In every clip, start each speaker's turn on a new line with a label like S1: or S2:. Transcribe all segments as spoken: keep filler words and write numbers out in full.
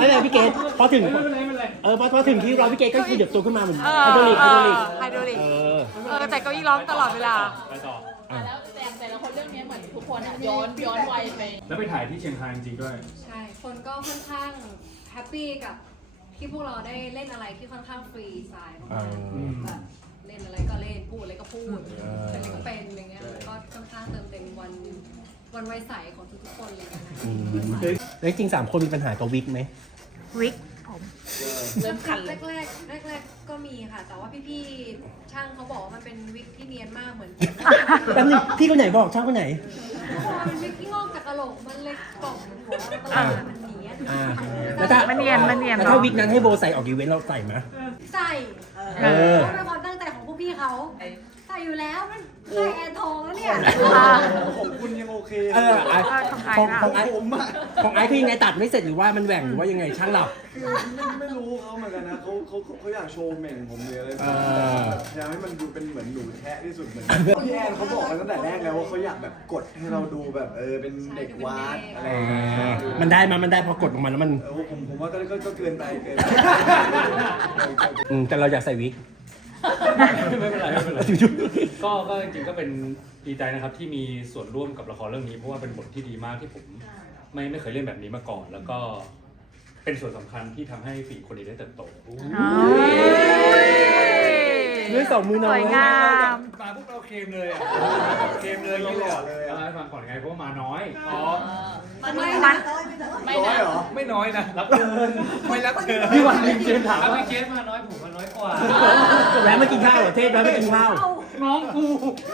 S1: ไม่เป็นไรพี่เกดพอถึงเออพอพอถึงที่เราพี่เกดก็คือเดือบตัวขึ้นมาเหมือนไฮโดรลิกไฮโดรลิก
S2: ไฮโดรลิก
S1: เออ
S2: เออแต่เก้าอี้ร้องตลอดเวลา
S3: ไปต่อ
S4: อ่ะแล้วแต่แต่ละคนเรื่องนี้เหมือนทุกคนอ่ะย้อนย้อนวัยไป
S3: แล้วไปถ่ายที่เชียงรายจริงๆด้วย
S5: ใช่ คนก็ค่อนข้างแฮปปี้กับที่พวกเราได้เล่นอะไรที่ค่อนข้างฟรีสไตล์มากๆแบบเล่นอะไรก็เล่นพูดอะไรก็พูดเป็นอะไรก็เป็นอะไรเงี้ยมันก็ค่อนข้างเติมเต็มวันวันวัยใสของทุกๆคนเลยนะ
S1: อืมแล้วจริงๆสามคนมีปัญหากับวิกไหม
S2: วิกผม
S4: เริ่มคัน
S5: แร
S4: เลย
S5: กแรกแรกแรกๆก็มีค่ะ แต่ว่าพี่ๆช่างเขาบอกว่ามันเป็นวิกที่เนียนมากเหมือน
S1: แป๊บนึงพี่คนไหนบอกช่างคนไหน
S5: มันเป็นวิกที่งอกจากกระโหลกมันเลยกล่องหัวเราตลอดมันเนียน
S1: อ่าแล้วถ้า
S2: มันเนียนมันเนียน
S1: แล้วถ้าวิกนั้นให้โบใส่ออกอีเวนต์เราใส่ไหม
S5: ใส่
S1: เออ
S5: เพราะเป็นความตั้งใจของพวกพี่เขาใส่อยู่แล้วมันใส่แอนทองแล้วเนี่ย
S6: ของคุณยังโอเค
S1: เออไอ้
S2: เออของไอ
S1: ของ
S2: นะ
S1: ของไอ้
S6: ผมอะ
S1: ของไอ้คือยังไงตัดไม่เสร็จหรือว่ามันแหว่งหรือว่ายังไงช่างหลับ
S6: คือไม่ไม่รู้เขาเหมือนกันนะเขาเขาเขาอยากโชว์เหม่งผมเลยอะไรแบบ
S1: เออ
S6: พยายามให้มันดูเป็นเหมือนหนูแท้ที่สุดเหมือนพี่แอนเขาบอกกันตั้งแต่แรกแล้วว่าเขาอยากแบบกดให้เราดูแบบเออเป็นเด็กวาดอะไรอย่างเงี้ย
S1: มันได้มามันได้พอกดลงมาแล้วมัน
S6: เออผมผมว่าก็ก็ก็เกินไปเกินไป
S1: อืมแต่เราอยากใส่วิก
S3: ไม่เป็นไรไม่เป็นไรก็ก็จริงๆก็เป็นดีใจนะครับที่มีส่วนร่วมกับละครเรื่องนี้เพราะว่าเป็นบทที่ดีมากที่ผมไม่ไม่เคยเล่นแบบนี้มาก่อน แล้วก็เป็นส่วนสำคัญที่ทำให้ฝีคนนี้ได้เติบโต
S1: ด้วยสองมือ
S2: ส
S1: น้อ
S2: วย ยงาม
S3: มาพวกเราเคมเลยอ่ะเคมเลย
S6: เราหล่อเลย
S3: เอา
S6: อะ
S3: ให้ฟังก่อนไงเพราะว่ามาน้อยอ๋อ
S4: มัน
S5: ไม่
S4: ไม่
S5: นะ
S4: ไม่
S6: ร้อย
S4: นะ
S6: เหรอ
S3: ไม่น้อยนะรับเกินไม่รับเกิน
S1: พี่วันนี้เจมถาม
S3: ถ้า
S1: ว่า
S3: พี่เจสมาน้อยผมมาน้อยกว่า
S1: แวะมากินข้าวเหรอเทพแวะมากินข้าว
S3: น้องกู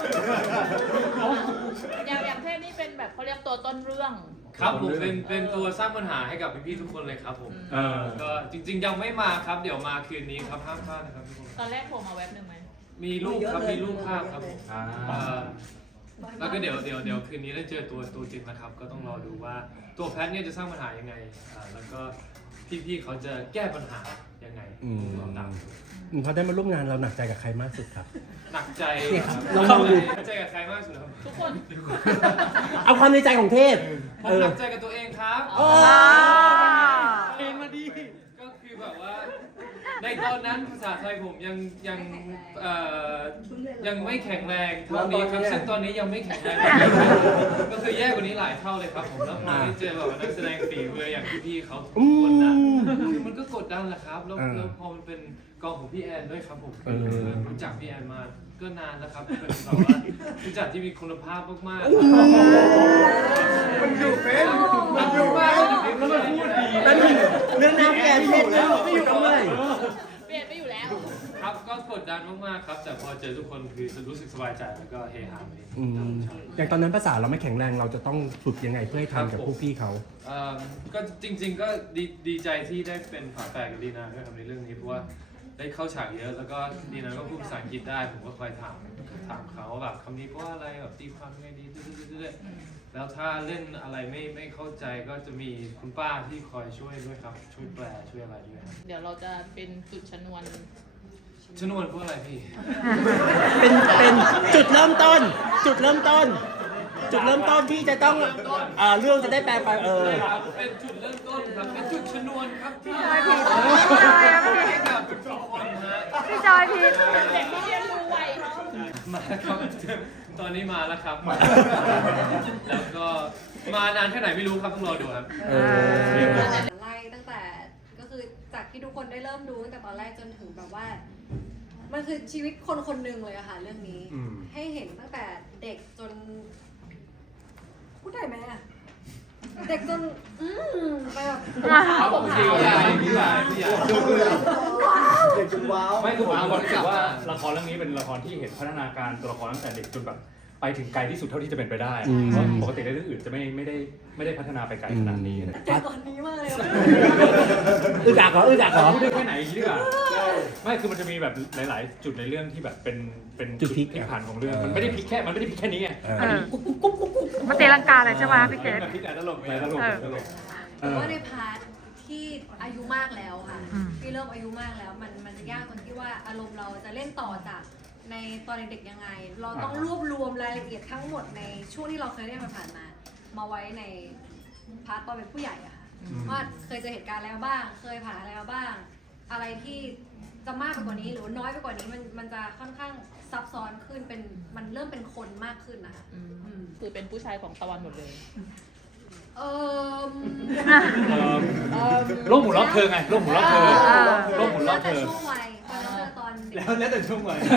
S4: อย่างอย่างเทพนี่เป็นแบบเขาเรียกตัวต้นเรื่อง
S7: ครับผมเป็นเป็นตัวสร้างปัญหาให้กับพี่ๆทุกคนเลยครับผม
S3: เออ
S7: ก็จริงๆยังไม่มาครับเดี๋ยวมาคืนนี้ครับห้ามพลาดนะครับทุกคน
S4: ตอนแรกโผล่มาแว็บหนึ่งไหม
S7: มีรูปครับมีรูปภาพครับผม
S3: อ่า
S7: เอ่อแล้วก็เดี๋ยวเดี๋ยวเดี๋ยวคืนนี้ได้เจอตัวตัวจริงนะครับ ก็ต้องรอดูว่าตัวแพทเนี่ยจะสร้างปัญหายังไงอ่าแล้วก็พี่ๆเขาจะแก้ปัญหายังไง
S1: อืม
S7: ลองตามดู
S1: อืมเขาได้มาร่วมงานเราหนักใจกับใครมากสุดครับ
S7: หนักใจ
S1: เนี่ย
S7: ครับ
S1: ลองลองดู
S7: หนักใจกับใครมากสุดครับ
S4: ทุกคน
S1: เอาความในใจของเทพ
S7: ผ
S1: เอ
S7: ม
S1: อ
S7: หนักใจกับตัวเองครับ
S1: โอ้
S7: เองมาดีก็คือแบบว่า ในตอนนั้นภาษาไทยผมยังยังเอ่อยังไม่แข็งแรงเท่านี้ครับซึ่งตอนนี้ยังไม่แข็งแรงก็คือแย่กว่านี้หลายเท่าเลยครับผมแล้วพอได้เจอแบบว่านักแสดงฝีมืออย่างพี่ๆเขาทุ
S1: อื
S7: กคนนะ
S1: ม
S7: คือมันก็กดดันแหละครับแล้ว
S1: อ่า
S7: แล้วพอมันเป็นกองของพี่แอนด้วยครับผม
S1: เออ
S7: รู้จักพี่แอนมาก็นานแล้วครับเป็นแบบว่ารู้จักที่มีคุณภาพมากๆ
S6: มันอยู่เป็น
S7: มันอยู่มากแล้วมันพูดดี
S1: นั่นคือเรื่องหน้าพี่แอนเล่นเรื่องไม่อยู่ตรงเลย
S4: เปลี่ยนไปอยู่แล้ว
S7: ครับก็กดดันมากๆครับ แต่พอเจอทุกคนคือจะรู้สึกสบายใจแล้วก็เฮฮาไปเอง
S1: อืมอย่างตอนนั้นภาษาเราไม่แข็งแรงเราจะต้องฝึกยังไงเพื่อให้ทันกับพวกพี่เขา
S7: เอิ่มก็จริง ๆ ก็ดีดีใจที่ได้เป็นฝาแฝดกับดีนาด้วยครับในเรื่องนี้เพราะว่าได้เข้าฉากเยอะแล้วก็ดีนาก็พูดภาษาอังกฤษได้ผมก็คอยถามถามเขาว่าแบบคำนี้เพราะว่าอะไรแบบตีความยังไงดีเรื่อยๆแล้วถ้าเล่นอะไรไม่ไม่เข้าใจก็จะมีคุณป้าที่คอยช่วยด้วยครับ ช่วยแปลช่วยอะไรด้วยครับ
S4: เดี๋ยวเราจะเป็นจุดชนวน
S7: ชนวนเพราะอะไรพี่
S1: เป็นเป็นจุดเริ่มต้น จุดเริ่มต้น จุดเริ่มต้นที่จะต้องอ่าเรื่องจะได้แปลไปเออ
S7: เป็นจุดเริ่มต้นครับเป็นจุดชนวนครับที่
S2: จอยผิดพี่จอยอะพี่
S7: ให้กับทุกคนฮะ
S2: พี่จอยผิด
S4: เด็กที่เรียนรู้ไวเนาะ
S7: มาครับตอนนี้มาแล้วครับ แล้วก็มานานแค่ไหนไม่รู้ครับต้องรอดูครับ
S1: เออ
S5: ไล่ตั้งแต่ก็คือจากที่ทุกคนได้เริ่มดูตั้งแต่ตอนแรกจนถึงแบบว่า มันคือชีวิตคนคนหนึ่งเลยอะค่ะเรื่องนี้
S3: อืม
S5: ให้เห็นตั้งแต่เด็กจนพูดได้ไหมอะเด็กจนอืมไปแบบ
S7: ครับผมพี่ใหญ่พี่ใหญ่พี่ใหญ่
S6: เด็กจุดว้าว
S3: ไม่คือผมมีความรู้สึกว่าละครเรื่องนี้เป็นละครที่เห็นพัฒนาการตัวละครตั้งแต่เด็กจนแบบไปถึงไกลที่สุดเท่าที่จะเป็นไปได้
S1: อืม
S3: เพราะปกติในเรื่องอื่นจะไม่ไม่ได้ไม่ได้พัฒนาไปไกลขนาดนี้
S5: แต่ตอนนี้มากเลยอะ
S1: อึกอักเหรออึกอักเหรอ
S3: พูดได้แค่ไหนดีกว่าไม่คือมันจะมีแบบหลาย ๆ จุดในเรื่องที่แบบเป็นเป็น
S1: จุดพลิก
S3: พลิกผันของเรื่องมันไม่ได้พลิกแค่มันไม่ได้พลิกแค่นี้ไง
S1: เออ
S2: เออมาตีลังกาเลยใช่ไหมพี่เกด
S3: พลิกแต่ตลกแต่ตลกตลก
S1: เออ
S5: ว่าในพาร์ทที่อายุมากแล้วค่ะ
S2: อืม
S5: ที่เริ่มอายุมากแล้ว มันมันจะยากตรงที่ว่าอารมณ์เราจะเล่นต่อจากในตอนเด็กๆยังไง เราต้องรวบรวมรายละเอียดทั้งหมดในช่วงที่เราเคยเล่นมาผ่านมา มาไว้ในพาร์ทตอนเป็นผู้ใหญ่อะค่ะว่าเคยเจอเหตุการณ์อะไรมาบ้าง เคยผ่านอะไรมาบ้าง อะไรที่จะมากไปกว่านี้หรือว่าน้อยไปกว่านี้มันมันจะค่อนข้างซับซ้อนขึ้นเป็นมันเริ่มเป็นคนมากขึ้นนะคะ
S4: อืม
S5: อืม
S4: คือเป็นผู้ชายของตะวันหมดเลย
S5: เออ
S3: เอ่อโลกหมุนรอบเธอไงโลกหมุนรอบเธอโลกหมุนร
S5: แล้
S3: อ
S5: ว
S3: บ
S5: แต่
S3: เธอ
S5: ช่วงวัยตอนนั้นเจอตอนเด็ก
S6: แล้วแล้วแต่ช่วงวัย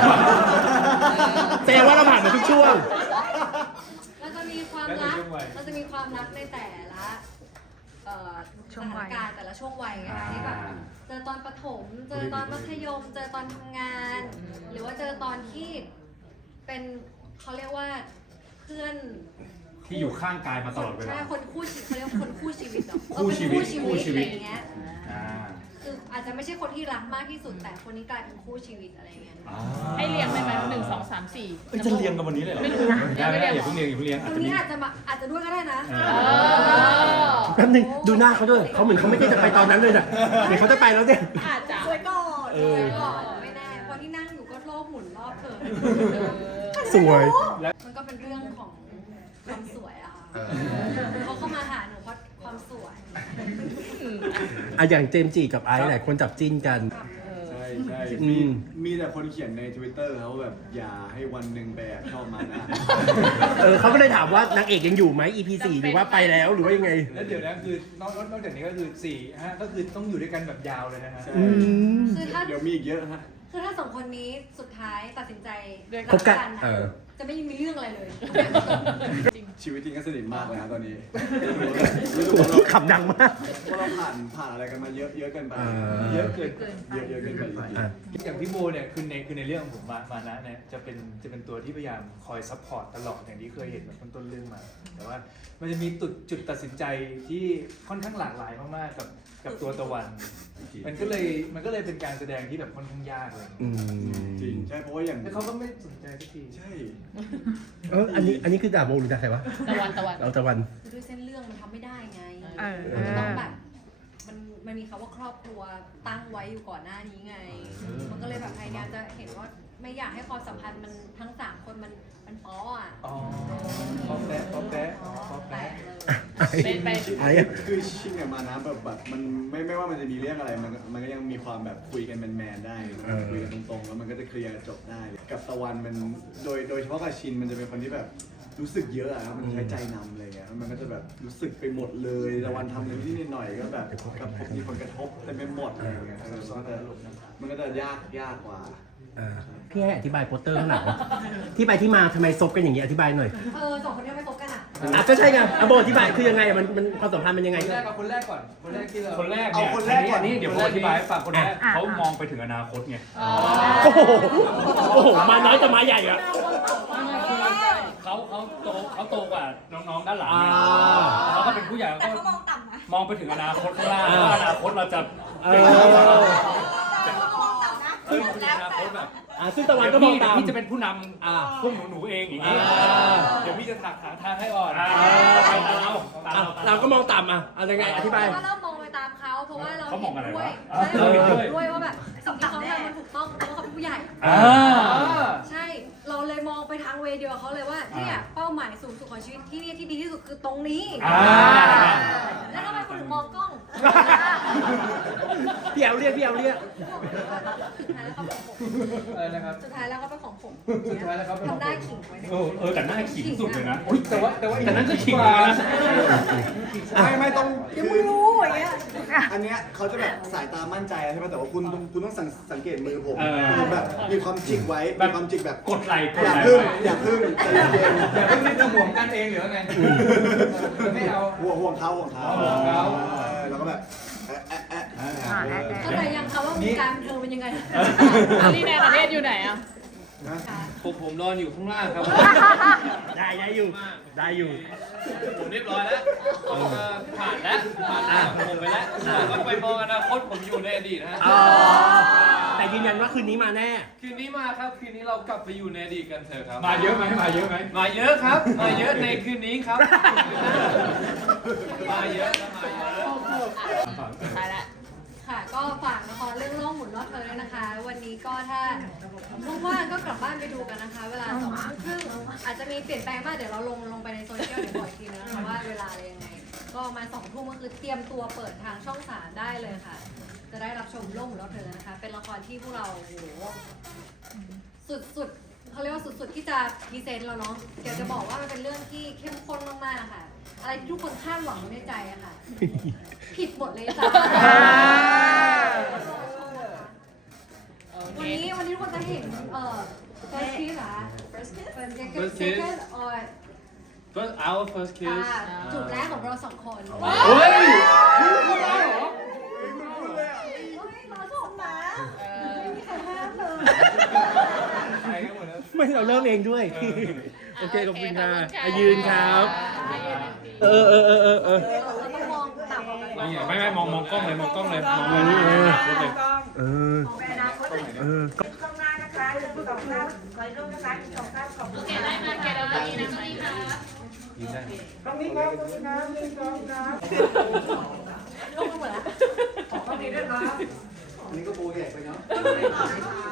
S1: แสดงว่าเราผ่านมาทุกช่วง
S5: เราจะมีความรักเราจะมีความรักในแต่ละเอ่อสถานการณ์แต่ละช่วงวัยไงคะที่แบบเจอตอนประถม เจอตอนมัธยม เจอตอนทำงาน หรือว่าเจอตอนที่เป็นเขาเรียกว่าเพื่อน
S3: ที่อยู่ข้างกายมาตลอดเวลา
S5: ใช่คนคู่ชีวิตเขาเรียกว่าคนคู่ชีวิตเหรอ
S3: คู่ชีวิต
S5: เออเป็น
S3: คู่
S5: คู่
S3: ชี
S5: ชี
S3: วิ
S5: วิ
S3: ต
S5: ตอะไรอย่างเงี้ย
S3: อ่า
S5: คืออาจจะไม่ใช่คนที่รักมากที่สุดแต่คนนี้กลายเป็นคู่ชีวิตอะไรอย่างเงี้ย
S4: ให้เรียงได้ไหมหนึ่งสองสามสี่
S3: เอ้ยจะเรียงกันวันนี้เลยเหรอ
S4: ไม่รู้นะ
S3: ได้ไม่ได้อย่าเพิ่งเรียงอย่าเพิ่งเรียง
S5: ค
S3: อาจ
S5: น
S3: จะมี
S5: นี้อาจจะมาอาจจะด้วยก็ได้นะ
S3: เอ
S4: เออ
S1: แป๊บนึงดูหน้าเขาด้วยเขาเหมือนเขาไม่ได้จะไปตอนนั้นเลยน่ะเดี๋ยวเขาจะไปแล้วเนี่ย
S4: อาจจะ
S5: สวยก่อน
S1: เอ
S5: ส
S1: อ
S5: วยก่อนไม่แน่เพราะที่นั่งอยู่ก็โลกหมุนรอบเธอ
S1: สวย
S5: มันก็เป็นเรื่องของความสวยอะค่ะเขาเข้ามาหาหนูเพราะความสวย
S1: อ่ะอย่างเจมส์จีกับไอซ์หลายคนจับจิ้นกัน
S6: ใช่ใช่
S1: อื
S6: มี
S1: ม
S6: มีแต่คนเขียนใน Twitter เขาแบบอย่าให้วันหนึ่งไปแอบชอบมานะ
S1: เออเขาก็เลยถามว่านางเอกยังอยู่ไหม อี พี สี่หรือว่าไปแล้วหรือว่ายังไง
S8: แล้วเดี๋ยวนะคือนอกนอกจากนี้ก็คือสี่ฮะก็คือต้องอยู่ด้วยกันแบบยาวเลยนะฮะ
S6: ใช่
S1: อืม
S5: คือถ้า
S6: เดี๋ยวมีอีกเยอะฮะ
S5: คือถ้าสองคนนี้สุดท้ายตัดสินใจ
S1: คบกัน
S5: นะ
S1: เออ
S5: จะไม่มีเรื่องอะไรเลย
S6: ชีวิตจริงก็สนิทมากเลยนะตอนนี้
S1: โอ้โหขับดังมาก
S6: ว่าเราผ่านผ่านอะไรกันมาเยอะเยอะเกินไป
S1: อ่า
S8: เยอะเกิน
S6: เยอะเยอะเกินไปจริง
S1: อ่ะ
S8: อย่างพี่โบเนี่ยคือในคือในเรื่องของผมมามานะเนี่ยจะเป็นจะเป็นตัวที่พยายามคอยซัพพอร์ตตลอดอย่างที่เคยเห็นแบบต้นๆเรื่องมา แต่ว่ามันจะมีจุดจุดตัดสินใจที่ค่อนข้างหลากหลายมากๆกับกับตัวตะวัน มันก็เลยมันก็เลยเป็นการแสดงที่แบบค่อนข้างยากเลย
S1: อืม
S6: จริงใช่เพราะว่าอย่าง
S8: แต่เขาก็ไม่สนใจสักที
S6: ใช่
S1: เอออันนี้อันนี้คือด่าโบหรือด่าใครวะ
S4: ตะวันตะวัน
S1: เราตะวัน
S5: ด้วยเส้นเรื่องมันทำไม่ได้ไง
S2: เออ
S5: มันจะต้องแบบ มันมันมีคำว่าครอบครัวตั้งไว้อยู่ก่อนหน้านี้ไง มันก็เลยแบบพยายามจะเห็นว่าไม่อยากให้ความสัมพันธ์มันทั้งสามคนมันมันป้ออ่ะ
S8: อ๋อป๊อปแป๊ะป๊อปแป๊ะอ๋อป๊อป
S5: แต
S8: แป๊ะ
S5: กเลย
S4: เป็นไป
S1: ไอ้อะ
S6: คือชิงกับมานะแบบแบบมันไม่ไม่ว่ามันจะมีเรื่องอะไรมันมันก็ยังมีความแบบคุยกันแมนๆได้คุยกันตรงๆแล้วมันก็จะเคลียร์จบได้ กับตะวันมันโดยโดยเฉพาะกับชินมันจะเป็นคนที่แบบรู้สึกเยอะอะครับมันใช้ใจนำอะไรเงี้ยมันก็จะแบบรู้สึกไปหมดเลยตะวันทำอะไรนิดๆหน่อยๆก็แบบกับมีผลกระทบเต็มไปหมดอะไรเงี้ยเออมันก็จะมันก็จะยากยากกว่า
S1: อ่าพี่ให้อธิบายโปสเตอร์ข้างหลังที่ไปที่มาทำไมซบกันอย่างนี้อธิบายหน่อย
S5: เออสองคนนี้ไม่คบกันอ่ะ
S1: อ่ะก็ใช่ไงอ่ะโบอธิบายคือยังไงอ่ะมันมันความสัมพันธ์มันยังไง
S8: คนแรกกับคนแรกก่อนคนแรกที่เรา
S3: คนแรก
S6: เอา
S3: เนี่ย
S6: คนแรกก่อน
S3: อันี่เดี๋ยวผมอธิบายให้ฟังคนแรก
S2: อ่ะ
S3: เขามองไปถึงอนาคตไง
S1: โอ้โหโอ้โหมาน้อยแต่มาใหญ่อะ
S3: เขาเขาโตเขาโตกว่าน้องๆด้านหลังไง
S1: อ่า
S3: เขาก็เป็นผู้ใหญ่เขาก็มองไปถึงอนาคตข้างล่าง
S1: อ่า
S3: ว่าอนาคตเราจะ
S1: เอ
S3: เป็น
S1: อ
S3: ยังไงเออเป็นอนาคตแบบ
S1: อ่ะซึ่งตะวัน
S3: เดี๋ยว
S1: ก็มอง
S3: พี่เดี๋ย
S1: ตาว ม
S3: พี่จะเป็นผู้น
S1: อ่า
S3: ำพวกหนูหนูๆเองอย่างนี้
S1: อ่า
S3: เดี๋ยวพี่จะถักหาทางให้อ่อนไปตามเราตาม
S1: อ่ะ
S3: เราตาม
S1: เราก็มองต่ำอ่ะอะไรไงอธิบาย
S5: เพราะว่าเรามองไปตามเขาเพราะว่าเรา
S3: เขามองอะไร
S5: ด้วย
S3: วะ
S5: ใช่เรา
S3: เอ
S5: เห็
S3: อน ด้วย
S5: ด้วยว่าแบบสิ่งที่เขาทำมันถูกต้องเพราะว่าเขาเป็นผู้ใหญ่
S3: อ่า
S5: ใช่ เราเลยมองไปทางเวย์เดียวกับเขาเลยว่าเนี่ยเป้าหมายสูงสุดของชีวิตที่นี่ที่ดีที่สุดคือตรงนี้
S3: อ่า
S5: แล้วทำไมคนถึงมองกล้อง
S1: พี่เอาเรียกพี่เอาเรียก
S5: สุดท้ายแล้วเขาเป็นของผม
S8: อะไรนะครับ
S5: สุดท้ายแล้วเขาเป็นของผม
S8: สุดท้ายแล้วเขาเป็นของผม
S5: ทำได้ขิงไว้นะ
S3: เออเออแต่หน้าขิงสุดเลยนะ
S8: อุ๊ยแต่ว่าแต่ว่า
S3: แต่นั่นก็ขิงเลยนะ
S6: ไม่ไม่ต้อง
S5: เดี๋ยวมึงรู้อย่างเงี้ย
S6: อันเนี้ยเขาจะแบบสายตามั่นใจใช่ไหมแต่ว่าคุณต้องคุณต้องสังสังเกตมือผม
S3: เออ
S6: คุณแบบมีความจิกไว้มีความจิกแบบ
S3: กดไหลกด
S6: อย่า
S3: ไหล
S6: พึ่ง
S3: ไว้
S6: อย่าพึ่งใจเย็น
S8: อย่าเพิ่งรีบจะห่วงกันเองหรือว่าไงไม่เอา
S6: ห่วงห่วงเขาห่วงเขา
S8: ห่วงเขา
S6: เออแล้วก็แบบแอะแอะแอะแอะ
S2: อ่าแอะแอะ
S5: เข้าใจยังคะว่าวงการบันเทิงเป็นยังไง
S4: นี่ในประเทศอยู่ไหนอ่ะ
S7: ผมผมนอนอยู่ข้างล่างครับ
S1: ได้ได้อยู่ได้อยู่
S7: ผมเรียบร้อยแล้วผมเอ่อผ่านแล้วผ่านแล้วผมไปแล้วผมก็ไปมองอนาคตผมอยู่ในอดีตนะฮะ
S1: อ๋อแต่ยืนยันว่าคืนนี้มาแน่
S7: คืนนี้มาครับคืนนี้เรากลับไปอยู่ในอดีตกันเถอะครับ
S3: มาเยอะไหมมาเยอะไหม
S7: มาเยอะครับ มาเยอะในคืนนี้ครับ มาเยอะครับมาเยอะ
S4: ตายละ
S5: ค่ะ ก็ฝากละครเรื่องโลกหมุนรอบเธอด้วยนะคะ วันนี้ก็ถ้าว่างๆก็กลับบ้านไปดูกันนะคะ เวลาสองทุ่มครึ่งอาจจะมีเปลี่ยนแปลงบ้างเดี๋ยวเราลงลงไปในโซเชียลเดี๋ยวบอกอีกทีนะคะว่าเวลาอะไรยังไงก็มาสองทุ่มก็คือเตรียมตัวเปิดทางช่องสามได้เลยค่ะ จะได้รับชมโลกหมุนรอบเธอนะคะ เป็นละครที่พวกเราโอ้โหสุดๆเขาเรียกว่าสุดๆที่จะพรีเซนต์เราเนาะเดี๋ยวจะบอกว่ามันเป็นเรื่องที่เข้มข้นมากๆค่ะ อะไรที่ทุกคนคาดหวังไว้ในใจอะค่ะ ผิดหมดเลยจ้ะวันนี้วันนี้ทุกคนจะเห็นเอ่อ first kiss เหรอ first kiss
S7: First kiss
S5: second or
S7: first our first
S5: อ่า
S7: kiss
S5: จุดแรกของเราสองคน
S3: เฮ้ย
S5: เฮ้ยรอชมนะไม่มีใครห้ามเลย
S8: ใช่กันหมดแล้ว
S1: ไม่เราเริ่มเองด้วย โอเคขอบคุณค่ะ
S4: โอเคขอบคุณค่ะ
S1: อ่ะยืนครับ
S4: อ่ะยืนหนึ่งที
S1: เออเออเออเออเออ
S5: เราต้องมองต่ำออกไป
S3: นี่ไม่ไม่มองมองกล้องเลยมองกล้องเลยมองเลย
S1: เออเออ
S4: โอเคได้มาแกเราดีนะนี่ค่ะ
S3: ยืนได้
S5: ลงมาหมดแล้ว
S6: อันนี้ก็โบแยกไปเนาะ